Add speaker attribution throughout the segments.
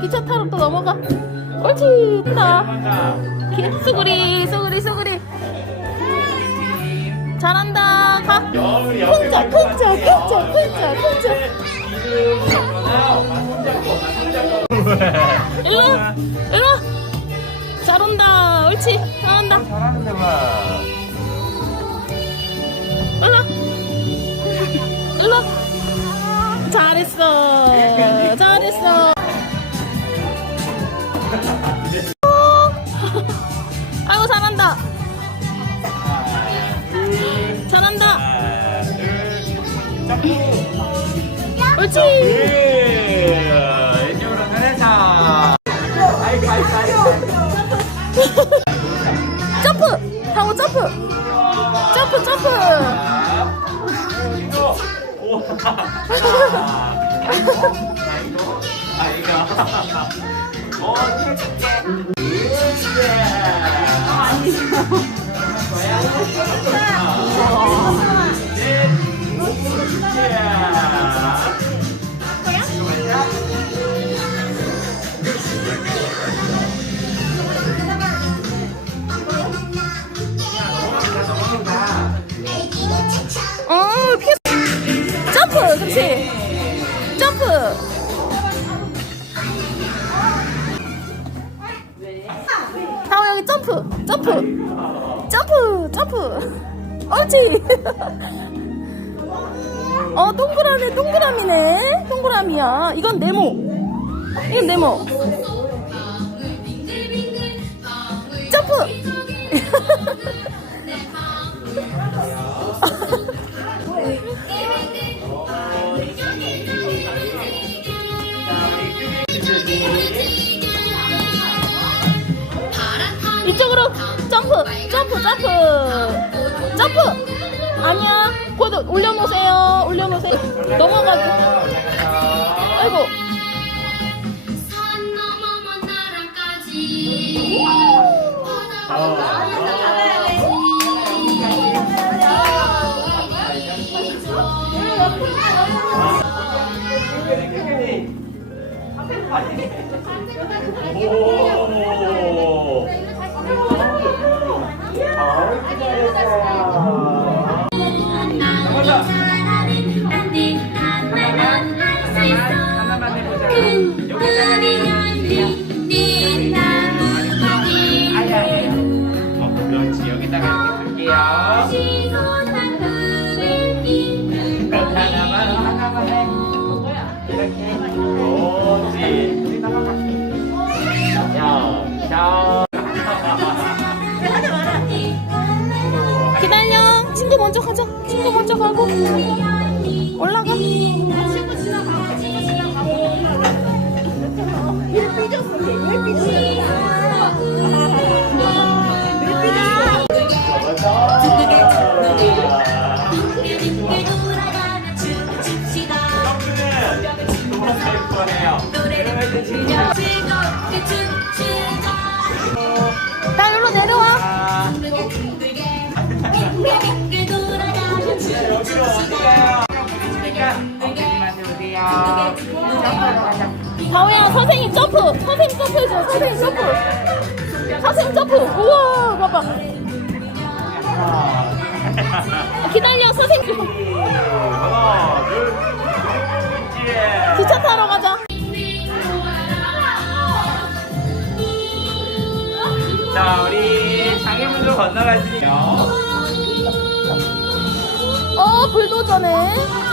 Speaker 1: 기차 타러 또 넘어가. 옳지, 타. 기- 수구리, 수구리, 수구리. 잘한다. 가. 쿵짝, 쿵짝, 쿵짝, 쿵짝, 쿵짝. 일로, 일로. 잘 온다. 옳지, 잘한다.
Speaker 2: 잘하는데 봐.
Speaker 1: 아이고, 잘한다. 잘한다.
Speaker 2: 점프.
Speaker 1: 옳지. 점프. 상호 점프. 점프, 점프.
Speaker 2: 오. 아이고, 아이고. 어,
Speaker 1: 어, 피했 점프, 그치? 점프. 여기 점프, 점프. 점프, 점프. 옳지. 어, 동그라미, 동그라미네. 동그라미야. 이건 네모. 이건 네모. 점프. 이쪽으로 점프, 점프, 점프, 점프. 아니야, 곧 올려놓으세요, 올려놓으세요. 넘어가고. 아이고,
Speaker 3: 산
Speaker 1: 기다려. 친구 먼저 가자. 친구 먼저 가고. 올라가.
Speaker 3: 빙
Speaker 1: 你就个 점프. 선생님 점프 해줘. 선생님 점프. 선생님 점프. 우와, 봐봐. 아, 기다려, 선생님.
Speaker 2: 하나, 둘, 셋.
Speaker 1: 기차 타러 가자.
Speaker 2: 자, 우리 장애물로 건너가시죠.
Speaker 1: 어, 불도저네.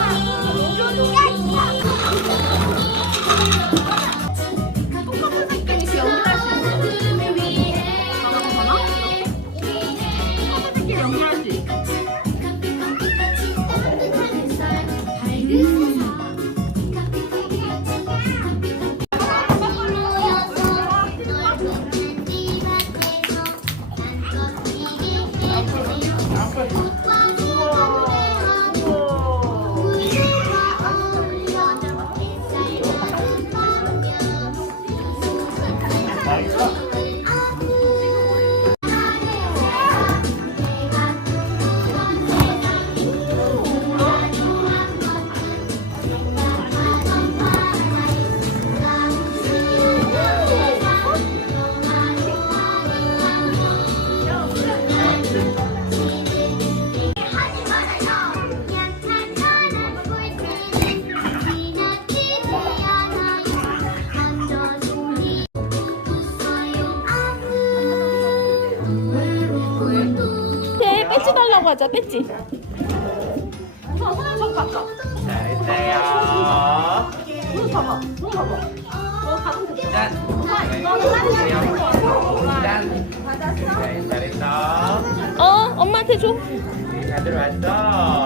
Speaker 1: 맞아 뺐지? 누나 손님 저거 봤죠?
Speaker 2: 잘했어요. 누나 봐봐 누나 봐봐
Speaker 1: 어, 엄마한테 줘.
Speaker 2: 잘 들어왔어.